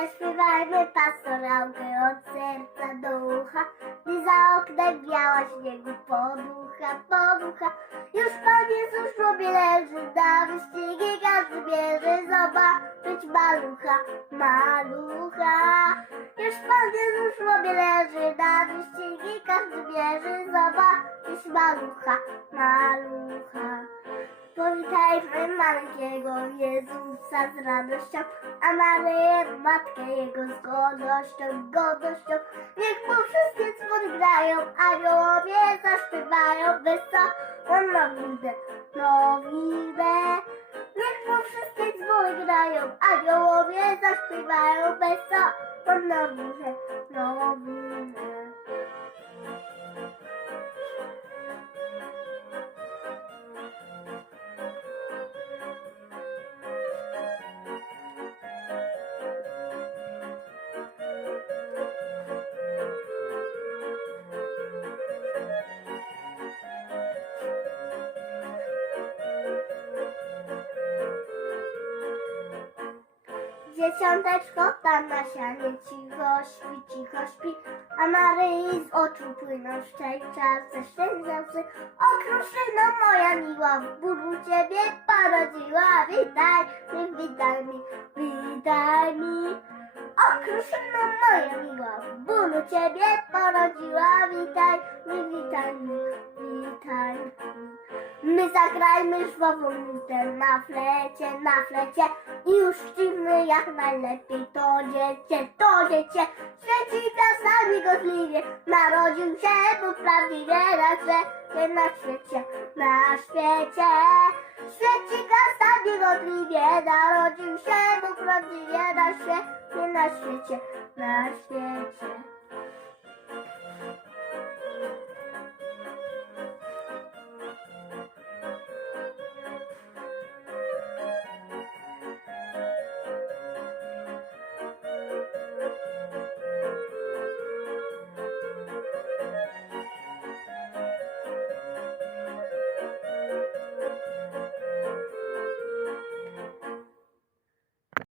zaśpiewajmy pastorałkę od serca do ucha, gdy za oknem biała śniegu poducha, poducha. Już Pan Jezus w grobie leży, na wyścigi każdy bierze, zobaczyć malucha, malucha. Już Pan Jezus w grobie leży, na wyścigi każdy bierze, zobaczyć malucha, malucha. Powitajmy maleńkiego Jezusa z radością, a Maryję matkę Jego z godnością, godnością. Niech mu wszystkie dzwony grają, aniołowie zaśpiewają wesołą nowinę, nowinę. Niech mu wszystkie dzwony grają, aniołowie zaśpiewają wesołą nowinę, nowinę. Dzieciąteczko tam na sianie cicho śpi, cicho śpi, a Maryi z oczu płyną szczęścia, ze szczęścia łzy. Okruszyno moja miła, w bólu ciebie porodziła, witaj mi, witaj mi, witaj mi. Okruszyno moja miła, w bólu ciebie porodziła, witaj mi, witaj mi, zagrajmy żwawą nutę na flecie, na flecie i już jak najlepiej to dziecię, to dziecię. Świeci gwiazdami godliwie, narodził się Bóg prawdziwie świecie, na świecie, na świecie. Świeci gwiazdami godliwie, narodził się Bóg prawdziwie świecie, na świecie, na świecie.